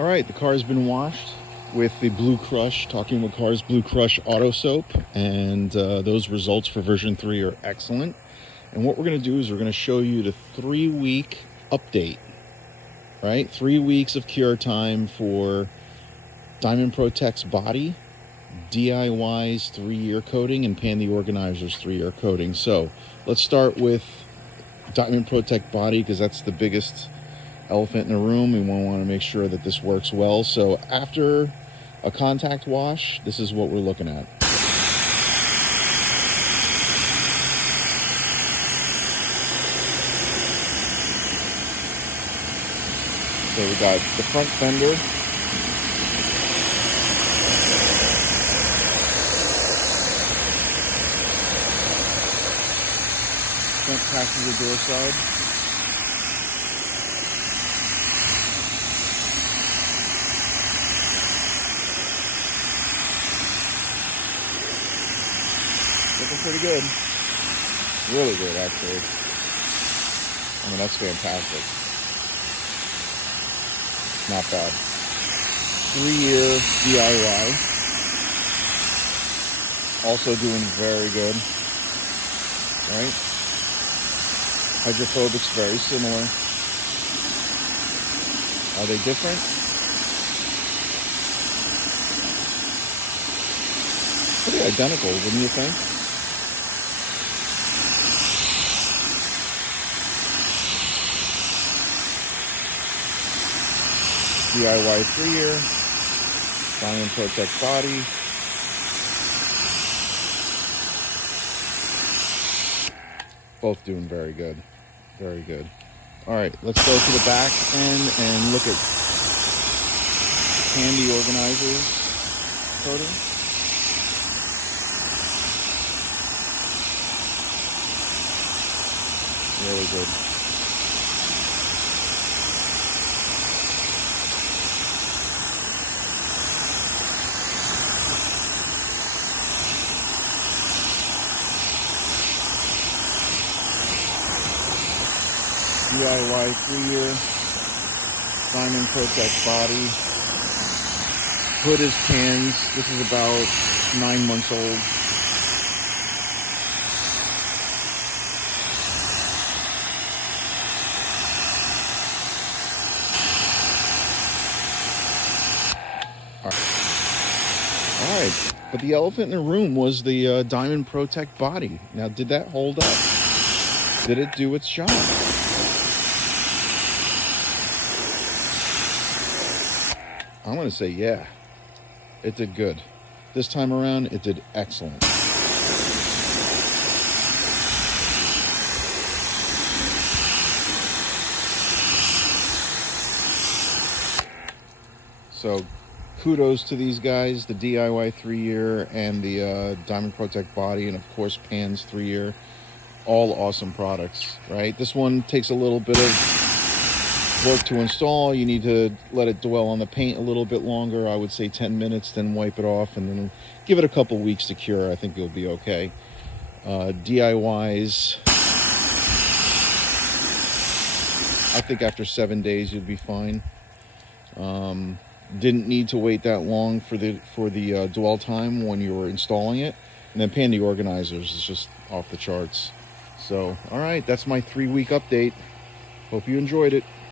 All right, the car has been washed with the Blue Crush, Talking with Cars Blue Crush Auto Soap, and those results for version 3 are excellent. And what we're going to do is we're going to show you the 3-week update, right? 3 weeks of cure time for Diamond ProTech's body, DIY's 3-year coating, and Pan the Organizer's 3-year coating. So let's start with Diamond ProTech body because that's the biggest elephant in the room. We want to make sure that this works well. So after a contact wash, this is what we're looking at. So we got the front fender, front passenger door side, looking pretty good. Really good, actually. I mean, that's fantastic. Not bad. 3-year DIY. Also doing very good. Right? Hydrophobic's very similar. Are they different? Pretty identical, wouldn't you think? DIY 3-year, Diamond ProTech body. Both doing very good. Very good. All right, let's go to the back end and look at Pan the Organizer's coating. Really good. DIY 3-year Diamond ProTech body. Hood is pans. This is about 9 months old. All right, but the elephant in the room was the Diamond ProTech body. Now, did that hold up? Did it do its job? I'm going to say, yeah, it did good. This time around, it did excellent. So, kudos to these guys, the DIY 3-year and the Diamond ProTech body, and of course, Pan's 3-year. All awesome products, right? This one takes a little bit of work to install. You need to let it dwell on the paint a little bit longer. I would say 10 minutes, then wipe it off, and then give it a couple weeks to cure. I think you'll be okay. DIYs, I think after 7 days you'll be fine. Didn't need to wait that long for the dwell time when you were installing it. And then Pan the Organizers is just off the charts. So, all right, that's my 3-week update. Hope you enjoyed it.